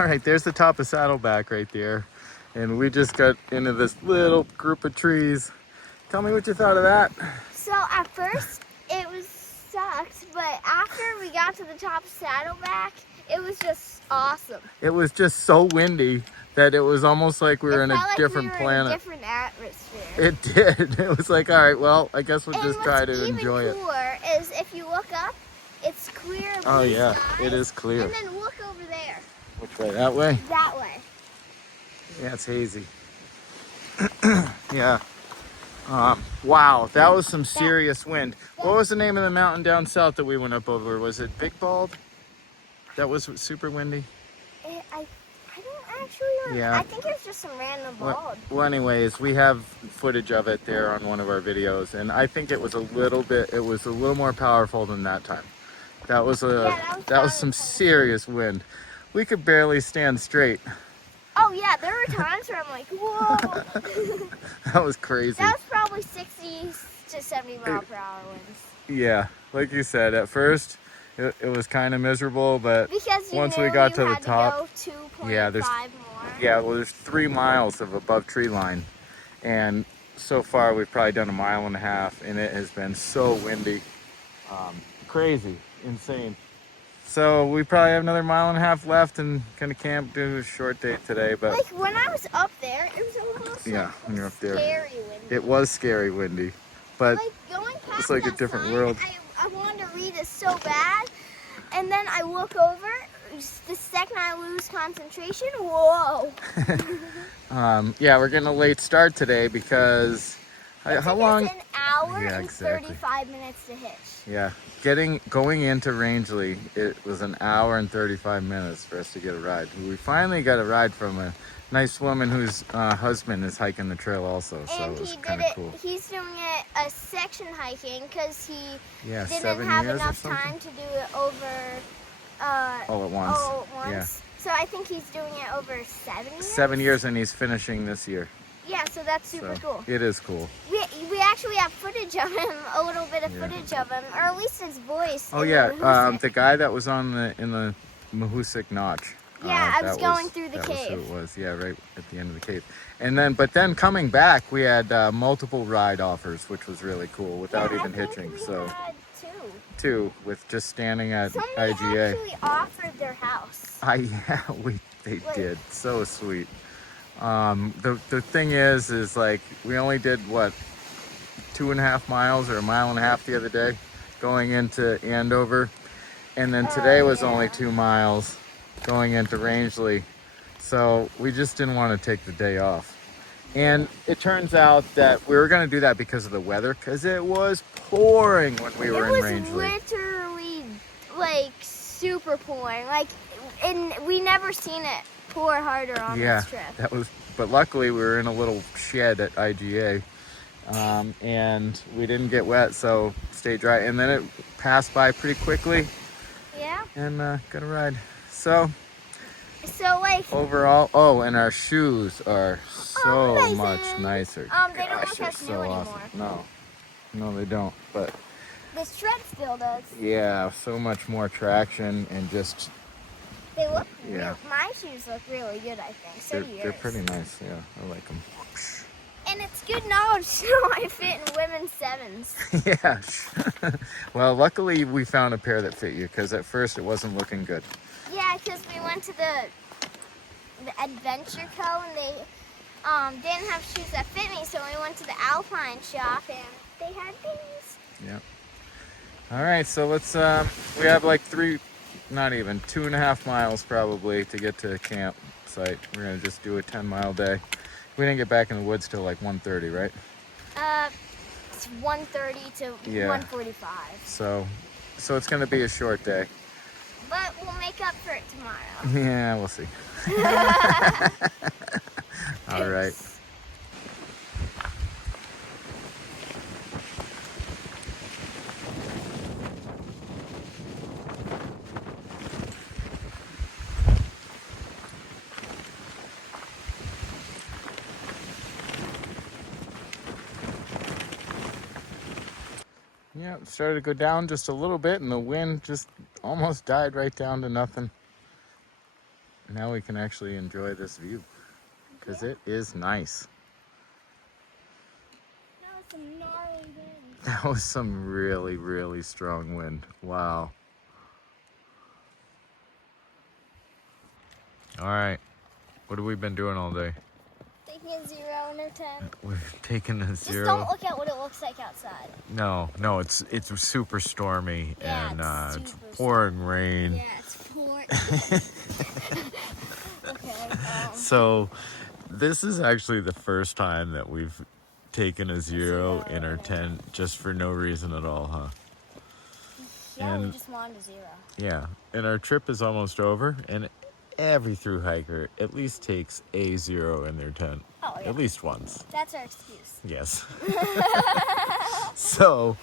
All right, there's the top of Saddleback right there. And we just got into this little group of trees. Tell me what you thought of that. So at first it was sucked, but after we got to the top of Saddleback, it was just awesome. It was just so windy that it was almost like we were in a felt different like we were planet. in a different atmosphere. It did. It was like, all right, well, I guess we'll just try to enjoy it. And what's even cooler is if you look up, it's clear blue Oh yeah, sky, it is clear. And then look over there. Which way? That way? That way. Yeah, it's hazy. Yeah. Wow, that was some serious wind. What was the name of the mountain down south that we went up over? Was it Big Bald? That was super windy? I don't actually remember. Yeah. I think it was just some random bald. Well, anyways, we have footage of it there on one of our videos, and I think it was a little more powerful than that time. That was some serious wind. We could barely stand straight. Oh yeah, there were times where I'm like, whoa. That was crazy. That was probably 60 to 70 mile per hour winds. Yeah, like you said, at first it was kind of miserable, but because once we got to the top, to go 2.5 yeah, there's 3 miles of above tree line, and so far we've probably done 1.5 miles, and it has been so windy, crazy, insane. So we probably have another 1.5 miles left and gonna camp, do a short day today. But like when I was up there, it was almost when you're up there, scary windy. It was scary windy, but like going past it's like a different world. I wanted to read it so bad, and then I look over. The second I lose concentration, whoa. Yeah, we're getting a late start today because how long? It's an hour and 35 minutes to hitch. Yeah, going into Rangeley, it was 1 hour and 35 minutes for us to get a ride. We finally got a ride from a nice woman whose husband is hiking the trail also, so it was kind of cool. He's doing it a section hiking because he didn't 7 have years enough time to do it over all at once. Yeah. So I think he's doing it over 7 years. 7 years, and he's finishing this year. Yeah, so that's super cool. It is cool. We actually have footage of him, a little bit of footage of him, or at least his voice. Oh yeah, the guy that was in the Mahoosuc Notch. Yeah, I was going through the cave. That was who it was. Yeah, right at the end of the cave. And but then coming back, we had multiple ride offers, which was really cool without even hitching. So had two with just standing at Somebody IGA. actually offered their house. They did. So sweet. The thing is like we only did what 2.5 miles or 1.5 miles the other day going into Andover, and then today was only 2 miles going into Rangeley, so we just didn't want to take the day off. And it turns out that we were going to do that because of the weather, because it was pouring when we were in Rangeley. It was literally like super pouring, and we never seen it pour harder on this trip. But luckily we were in a little shed at IGA, and we didn't get wet, so stayed dry. And then it passed by pretty quickly. Yeah. And got a ride. So like overall, and our shoes are so much nicer. They don't look as new anymore. No, they don't. But the Stratton still does. Yeah, so much more traction and just. They look. My shoes look really good. I think. So do yours. They're pretty nice. Yeah, I like them. And it's good knowledge so I fit in women's 7s. Yeah. Well, luckily we found a pair that fit you, because at first it wasn't looking good. Yeah, because we went to the Adventure Co. and they didn't have shoes that fit me, so we went to the Alpine shop and they had these. Yeah. All right, so let's. We have like 2.5 miles probably to get to the campsite. We're gonna just do a 10-mile day. We didn't get back in the woods till like 1:30, right? It's 1:30 to 1:45. So it's gonna be a short day. But we'll make up for it tomorrow. Yeah, we'll see. All right. Yeah, it started to go down just a little bit, and the wind just almost died right down to nothing. now we can actually enjoy this view because it is nice. That was some gnarly wind. That was some really, really strong wind. Wow. All right. What have we been doing all day? Taking a 0 and a 10. We've taken a Just 0. don't look at what it looks like outside. No, it's super stormy Yeah, and it's it's super pouring rain. Yeah, it's pouring. Okay. So this is actually the first time that we've taken a 0 in our tent just for no reason at all, huh? Yeah, we And just wanted a 0. yeah, and our trip is almost over, and every thru hiker at least takes a 0 in their tent. Oh, yeah. At least once. That's our excuse. Yes. So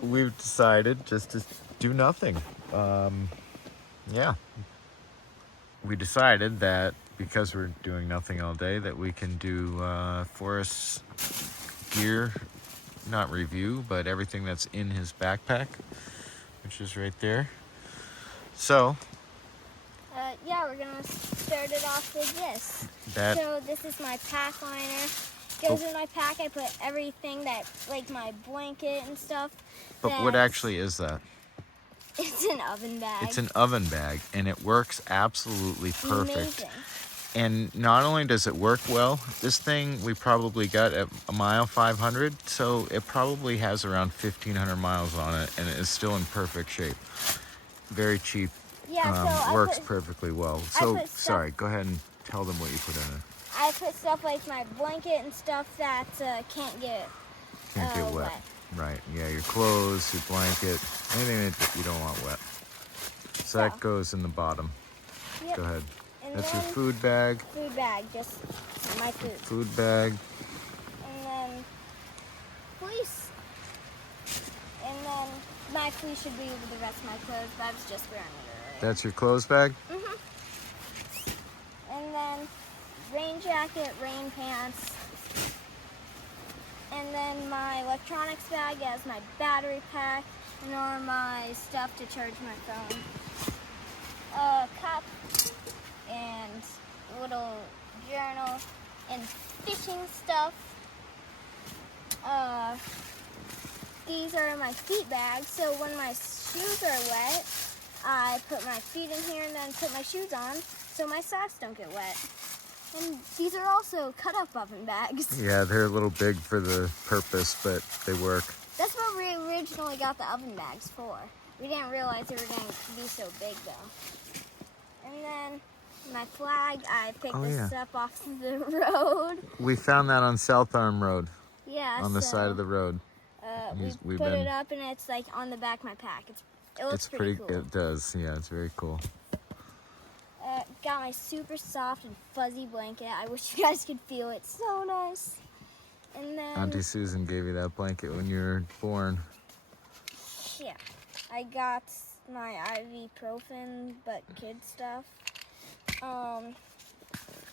we've decided just to do nothing. Yeah. We decided that because we're doing nothing all day that we can do Forrest's gear, not review, but everything that's in his backpack, which is right there. So Yeah, we're gonna start it off with this. So this is my pack liner. Goes in my pack. I put everything that, like my blanket and stuff. But what actually is that? It's an oven bag. It's an oven bag, and it works absolutely perfect. Amazing. And not only does it work well, this thing we probably got at a mile 500, so it probably has around 1,500 miles on it, and it is still in perfect shape. Very cheap. Yeah, so works perfectly well. So sorry, go ahead and tell them what you put in it. I put stuff like my blanket and stuff that can't get wet. Right, yeah, your clothes, your blanket, anything that you don't want wet. So that goes in the bottom. Yep. Go ahead. And that's your food bag. Food bag, just my food. Food bag. And then fleece. And then my fleece should be with the rest of my clothes, but I was just wearing it earlier. That's your clothes bag? Mm-hmm. And then rain jacket, rain pants. And then my electronics bag has my battery pack and all my stuff to charge my phone. A cup and a little journal and fishing stuff. These are my feet bags, so when my shoes are wet, I put my feet in here and then put my shoes on so my socks don't get wet. And these are also cut-up oven bags. Yeah, they're a little big for the purpose, but they work. That's what we originally got the oven bags for. We didn't realize they were going to be so big, though. And then my flag, I picked this up off the road. We found that on South Arm Road. Yeah, on the side of the road. We put it up, and it's like on the back of my pack. It looks pretty cool. It does, yeah, it's very cool. Got my super soft and fuzzy blanket. I wish you guys could feel it. So nice. And then Auntie Susan gave you that blanket when you were born. Yeah. I got my ibuprofen, but kid stuff.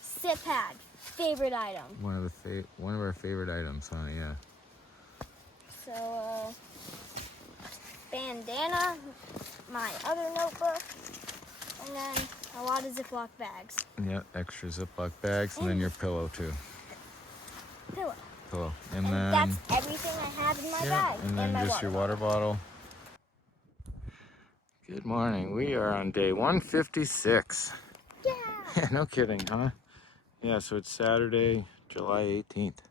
Sit pad, favorite item. One of our favorite items, huh? Yeah. So bandana, my other notebook, and then a lot of Ziploc bags. Yeah, extra Ziploc bags, and then your pillow too. Pillow. And then that's everything I have in my bag. And then just your water bottle. Good morning. We are on day 156. Yeah. No kidding, huh? Yeah, so it's Saturday, July 18th.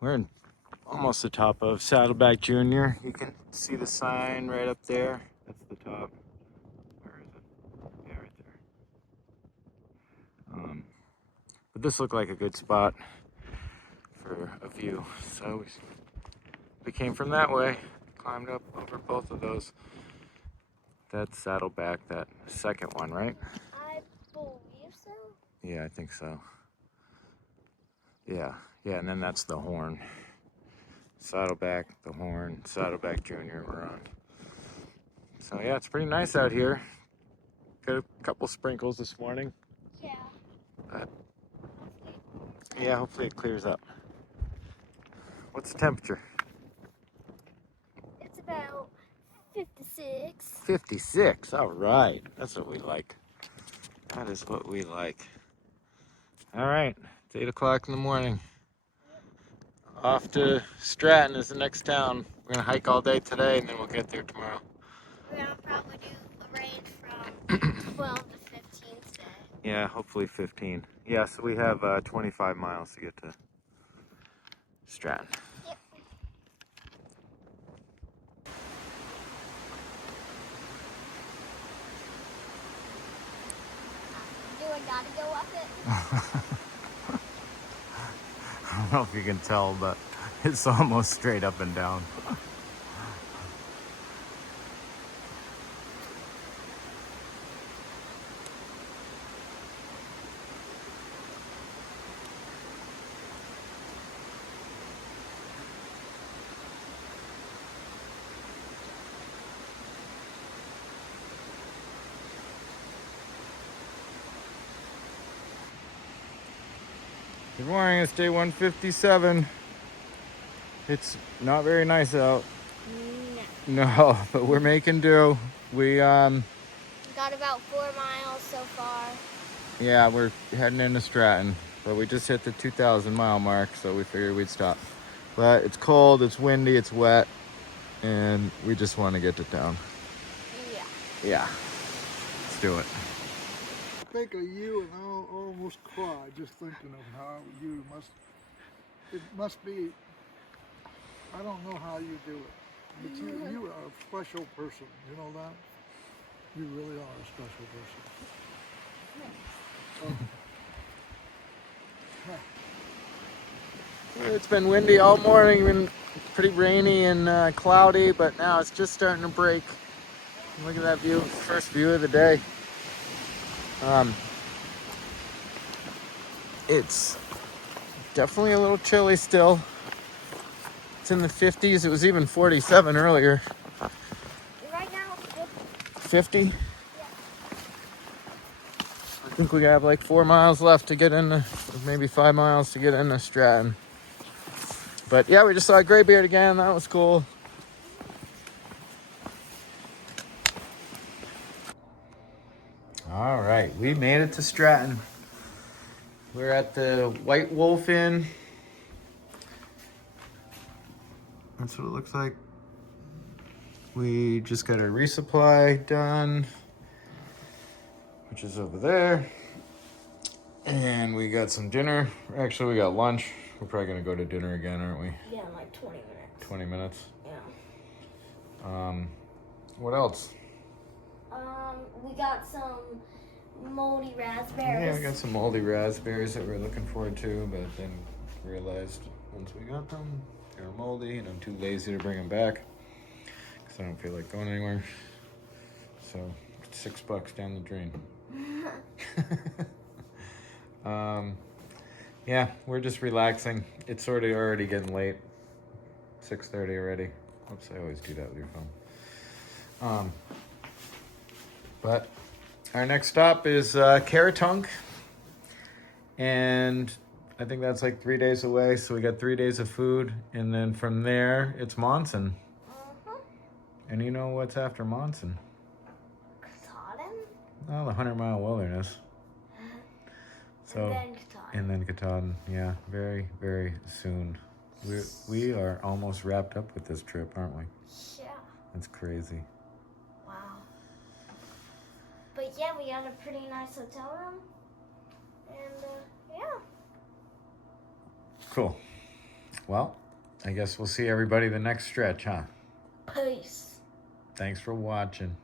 We're in almost the top of Saddleback Junior. You can see the sign right up there. That's the top. Where is it? Yeah, right there. But this looked like a good spot for a view. So we came from that way, climbed up over both of those. That's Saddleback, that second one, right? I believe so. Yeah, I think so. Yeah, and then that's the Horn. Saddleback, the Horn, Saddleback Junior we're on. So yeah, it's pretty nice out here. Got a couple sprinkles this morning. Yeah. But yeah, hopefully it clears up. What's the temperature? It's about 56. 56, all right. That's what we like. That is what we like. All right, it's 8 o'clock in the morning. Off to Stratton is the next town. We're gonna hike all day today and then we'll get there tomorrow. We're gonna probably do a range from 12 to 15 today. Yeah, hopefully 15. Yeah, so we have 25 miles to get to Stratton. Yep. Do I gotta go up it? I don't know if you can tell, but it's almost straight up and down. Good morning, it's day 157. It's not very nice out. No, but we're making do. We Got about 4 miles so far. yeah, we're heading into Stratton, but we just hit the 2,000 mile mark, so we figured we'd stop. But it's cold, it's windy, it's wet, and we just want to get to town. Yeah. Yeah, let's do it. Think of you and I'll almost cry just thinking of how you it must be, I don't know how you do it, but you are a special person, you know that? You really are a special person. It's been windy all morning, been pretty rainy and cloudy, but now it's just starting to break. Look at that view, first view of the day. It's definitely a little chilly still. It's in the 50s. It was even 47 earlier. Right now it's 50? Yeah. I think we have like 4 miles left to get into, maybe 5 miles to get into Stratton. But yeah, we just saw a graybeard again. That was cool. All right, we made it to Stratton. We're at the White Wolf Inn. That's what it looks like. We just got our resupply done, which is over there. And we got some dinner. Actually, we got lunch. We're probably gonna go to dinner again, aren't we? Yeah, in like 20 minutes. 20 minutes. Yeah. What else? We got some moldy raspberries. Yeah, we got some moldy raspberries that we were looking forward to, but then realized once we got them, they were moldy, and I'm too lazy to bring them back because I don't feel like going anywhere. So, $6 down the drain. Yeah, we're just relaxing. It's sort of already getting late. 6:30 already. Oops, I always do that with your phone. But our next stop is Caratunk, and I think that's like 3 days away. So we got 3 days of food, and then from there it's Monson. And you know what's after Monson? Katahdin? Oh, the 100-mile wilderness. So and then Katahdin. Yeah, very, very soon. We are almost wrapped up with this trip, aren't we? Yeah. That's crazy. Wow. But yeah, we got a pretty nice hotel room. And yeah. Cool. Well, I guess we'll see everybody the next stretch, huh? Peace. Thanks for watching.